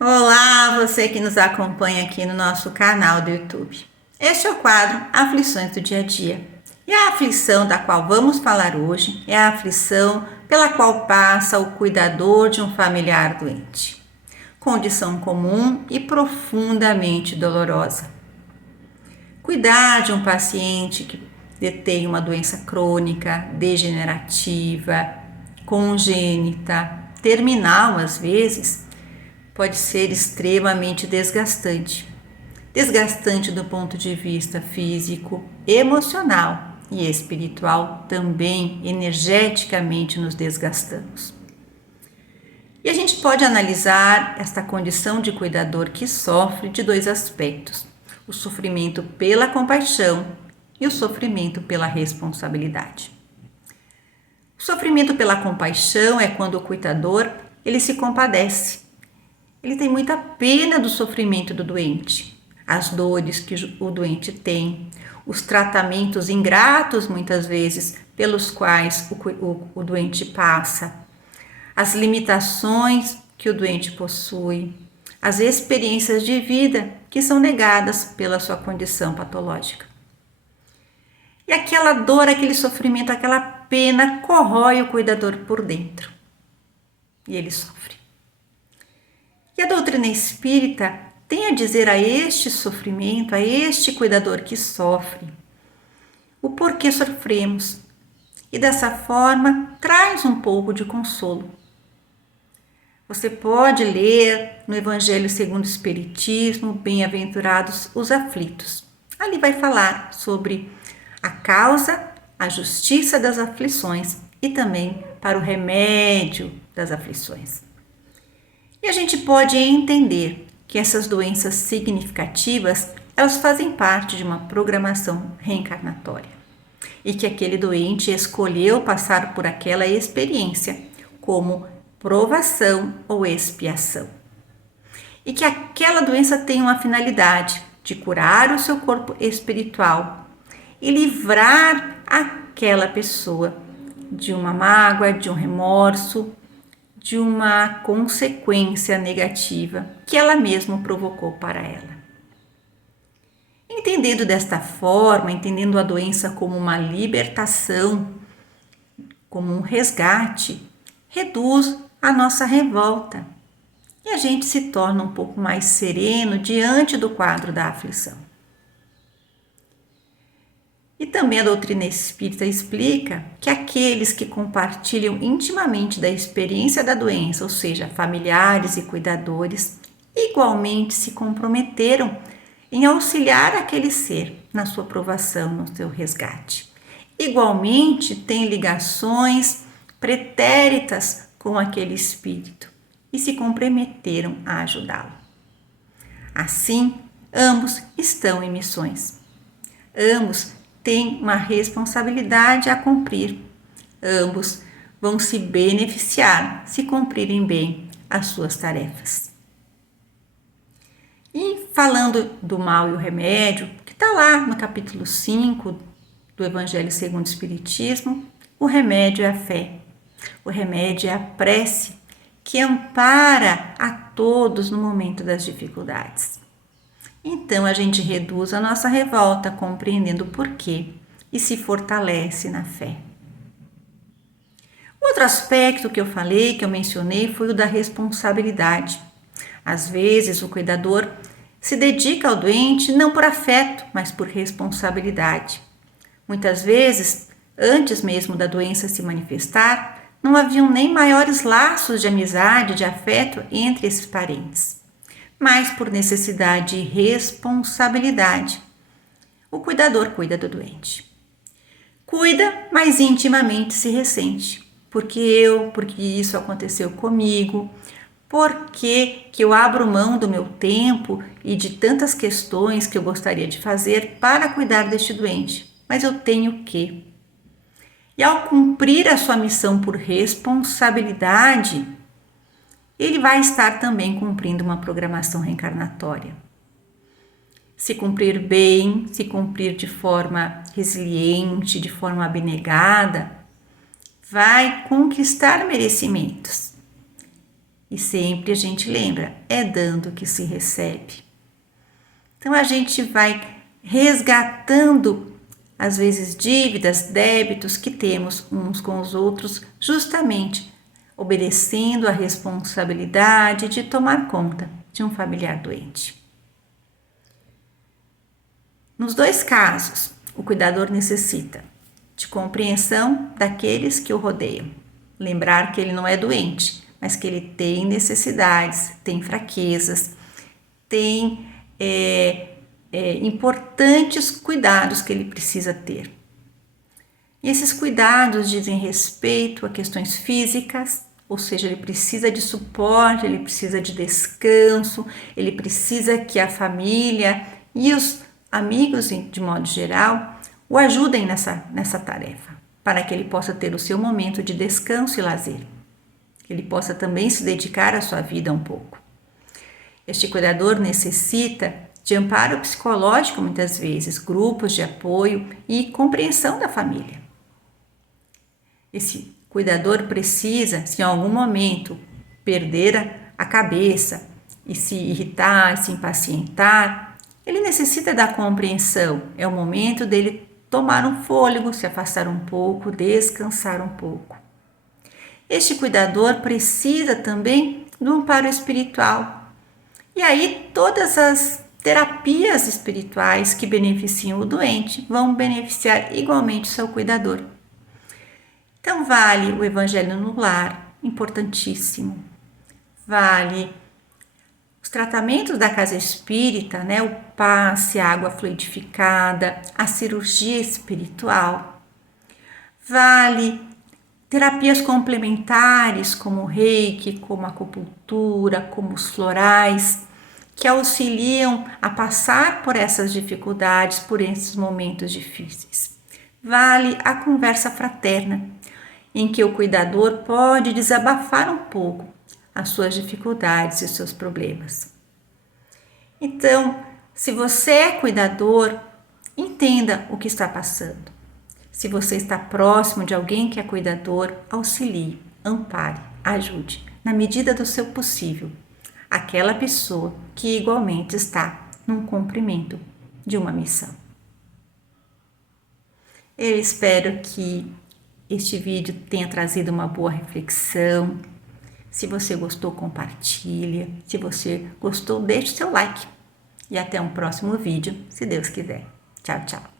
Olá, você que nos acompanha aqui no nosso canal do YouTube. Este é o quadro Aflições do Dia a Dia. E a aflição da qual vamos falar hoje é a aflição pela qual passa o cuidador de um familiar doente. Condição comum e profundamente dolorosa. Cuidar de um paciente que detém uma doença crônica, degenerativa, congênita, terminal às vezes, pode ser extremamente desgastante. Desgastante do ponto de vista físico, emocional e espiritual, também energeticamente nos desgastamos. E a gente pode analisar esta condição de cuidador que sofre de dois aspectos: o sofrimento pela compaixão e o sofrimento pela responsabilidade. O sofrimento pela compaixão é quando o cuidador ele se compadece. Ele tem muita pena do sofrimento do doente, as dores que o doente tem, os tratamentos ingratos muitas vezes pelos quais o doente passa, as limitações que o doente possui, as experiências de vida que são negadas pela sua condição patológica. E aquela dor, aquele sofrimento, aquela pena corrói o cuidador por dentro. E ele sofre. E a doutrina espírita tem a dizer a este sofrimento, a este cuidador que sofre, o porquê sofremos. E dessa forma traz um pouco de consolo. Você pode ler no Evangelho segundo o Espiritismo, Bem-aventurados os aflitos. Ali vai falar sobre a causa, a justiça das aflições e também para o remédio das aflições. E a gente pode entender que essas doenças significativas, elas fazem parte de uma programação reencarnatória e que aquele doente escolheu passar por aquela experiência como provação ou expiação. E que aquela doença tem uma finalidade de curar o seu corpo espiritual e livrar aquela pessoa de uma mágoa, de um remorso, de uma consequência negativa que ela mesma provocou para ela. Entendendo desta forma, entendendo a doença como uma libertação, como um resgate, reduz a nossa revolta e a gente se torna um pouco mais sereno diante do quadro da aflição. E também a doutrina espírita explica que aqueles que compartilham intimamente da experiência da doença, ou seja, familiares e cuidadores, igualmente se comprometeram em auxiliar aquele ser na sua provação, no seu resgate. Igualmente têm ligações pretéritas com aquele espírito e se comprometeram a ajudá-lo. Assim, ambos estão em missões. Ambos têm uma responsabilidade a cumprir. Ambos vão se beneficiar se cumprirem bem as suas tarefas. E falando do mal e o remédio, que está lá no capítulo 5 do Evangelho segundo o Espiritismo, o remédio é a fé. O remédio é a prece que ampara a todos no momento das dificuldades. Então a gente reduz a nossa revolta compreendendo o porquê e se fortalece na fé. Outro aspecto que eu falei, que eu mencionei, foi o da responsabilidade. Às vezes o cuidador se dedica ao doente não por afeto, mas por responsabilidade. Muitas vezes, antes mesmo da doença se manifestar, não haviam nem maiores laços de amizade, de afeto entre esses parentes. Mas por necessidade e responsabilidade, o cuidador cuida do doente. Cuida, mas intimamente se ressente. Porque isso aconteceu comigo, porque que eu abro mão do meu tempo e de tantas questões que eu gostaria de fazer para cuidar deste doente. Mas eu tenho que. E ao cumprir a sua missão por responsabilidade, ele vai estar também cumprindo uma programação reencarnatória. Se cumprir bem, se cumprir de forma resiliente, de forma abnegada, vai conquistar merecimentos. E sempre a gente lembra, é dando que se recebe. Então a gente vai resgatando, às vezes, dívidas, débitos que temos uns com os outros, justamente obedecendo a responsabilidade de tomar conta de um familiar doente. Nos dois casos, o cuidador necessita de compreensão daqueles que o rodeiam. Lembrar que ele não é doente, mas que ele tem necessidades, tem fraquezas, tem importantes cuidados que ele precisa ter. E esses cuidados dizem respeito a questões físicas, ou seja, ele precisa de suporte, ele precisa de descanso, ele precisa que a família e os amigos, de modo geral, o ajudem nessa tarefa, para que ele possa ter o seu momento de descanso e lazer, que ele possa também se dedicar à sua vida um pouco. Este cuidador necessita de amparo psicológico, muitas vezes, grupos de apoio e compreensão da família. Esse cuidador precisa, se em algum momento perder a cabeça e se irritar, se impacientar, ele necessita da compreensão. É o momento dele tomar um fôlego, se afastar um pouco, descansar um pouco. Este cuidador precisa também do amparo espiritual. E aí todas as terapias espirituais que beneficiam o doente vão beneficiar igualmente o seu cuidador. Então vale o Evangelho no Lar, importantíssimo. Vale os tratamentos da casa espírita, né? O passe, a água fluidificada, a cirurgia espiritual. Vale terapias complementares como o reiki, como a acupuntura, como os florais, que auxiliam a passar por essas dificuldades, por esses momentos difíceis. Vale a conversa fraterna, em que o cuidador pode desabafar um pouco as suas dificuldades e os seus problemas. Então, se você é cuidador, entenda o que está passando. Se você está próximo de alguém que é cuidador, auxilie, ampare, ajude, na medida do seu possível, aquela pessoa que igualmente está num cumprimento de uma missão. Eu espero que este vídeo tenha trazido uma boa reflexão. Se você gostou, compartilha. Se você gostou, deixe o seu like. E até um próximo vídeo, se Deus quiser. Tchau, tchau.